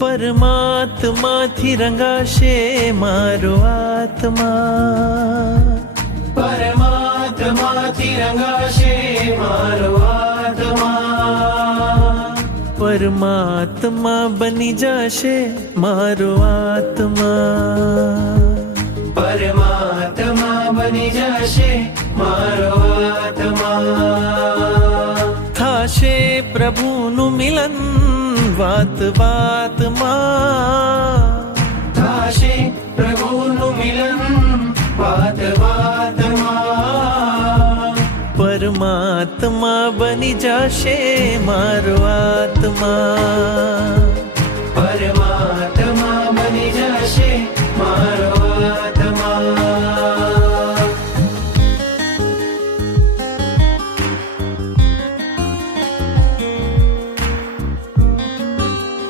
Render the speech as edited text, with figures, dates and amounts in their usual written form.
પરમાત્માથી રંગાશે મારો આત્મા, પરમાત્માથી રંગાશે મારો આત્મા, પરમાત્મા બની જશે મારો આત્મા, પરમાત્મા બની જશે મારો આત્મા. થાશે પ્રભુનું મિલન વાત વાતમાં, થાશે પ્રભુનું મિલન વાત વાતમાં, પરમાત્મા બની જશે મારો આત્મા.